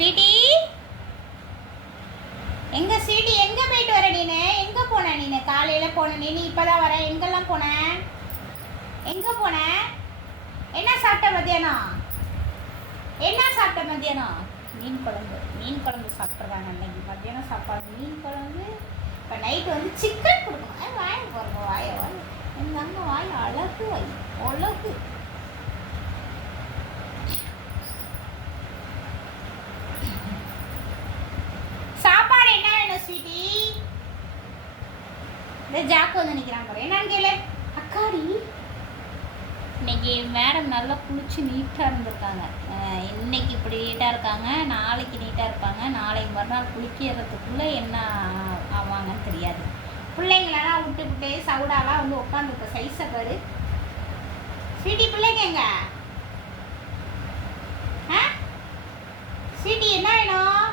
Sweetie எங்க sweetie எங்க போயிட்டு வர நீனு? எங்க போன நீனு? காலையில போன நீ இப்பதான் வர. எங்கெல்லாம் போன? எங்க போன? என்ன சாப்பிட்ட மத்தியானம்? என்ன சாப்பிட்ட மத்தியானம்? மீன் குழம்பு சாப்பிட்றாங்க அன்னைக்கு மத்தியானம் சாப்பாடு மீன் குழம்பு. இப்போ நைட்டு வந்து சிக்கன் கொடுக்கணும். வாங்கி போகிறோம் வாயை எங்கள் அம்மா வாய் அழகு அழகு. சாப்பாடு என்ன வேணும் ஸ்வீட்டி? இந்த ஜாக்கு வந்து நிற்கிறாங்க. என்னன்னு கேளு. அக்காடி இன்னைக்கு மேடம் நல்லா குளிச்சு நீட்டாக இருந்திருக்காங்க. இன்னைக்கு இப்படி நீட்டாக இருக்காங்க, நாளைக்கு நீட்டாக இருப்பாங்க, நாளைக்கு மறுநாள் குளிக்கிறதுக்குள்ளே என்ன ஆவாங்கன்னு தெரியாது. பிள்ளைங்களெல்லாம் விட்டுக்கிட்டே சவுடாலாம் வந்து உட்காந்துருக்க சைஸை பாரு. ஸ்வீட்டி பிள்ளைங்க எங்க? ஸ்வீட்டி என்ன வேணும்?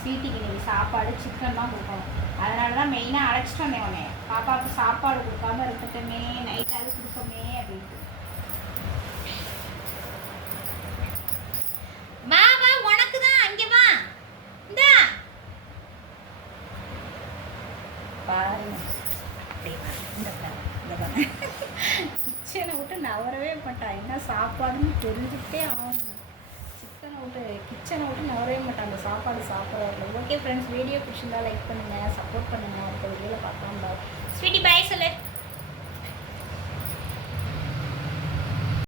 ஸ்வீட்டிக்கு நீங்கள் சாப்பாடு சிக்கன் தான் கொடுக்கணும். அதனால தான் மெயினாக அழைச்சிட்டு வந்தேன் உடனே. பாப்பாவுக்கு சாப்பாடு கொடுக்காம இருக்கட்டுமே, நைட்டாவது கொடுப்போமே அப்படின்ட்டு. மாமா உனக்கு தான். அங்கே வா. இந்த பாருங்க, கிச்சனை விட்டு நவரவே மாட்டான். என்ன சாப்பாடுன்னு தெரிஞ்சுக்கிட்டே ஆகணும். கிச்சனை விட்டு நவரவே மாட்டான் அந்த சாப்பாடு சாப்பிட்றாரு. ஓகே ஃப்ரெண்ட்ஸ், வீடியோ பிடிச்சிருந்தா லைக் பண்ணுங்கள், சப்போர்ட் பண்ணுங்கள். அடுத்த வீடியோவில் பார்க்கலாம். ஸ்வீட்டி பாய் சொல்லு.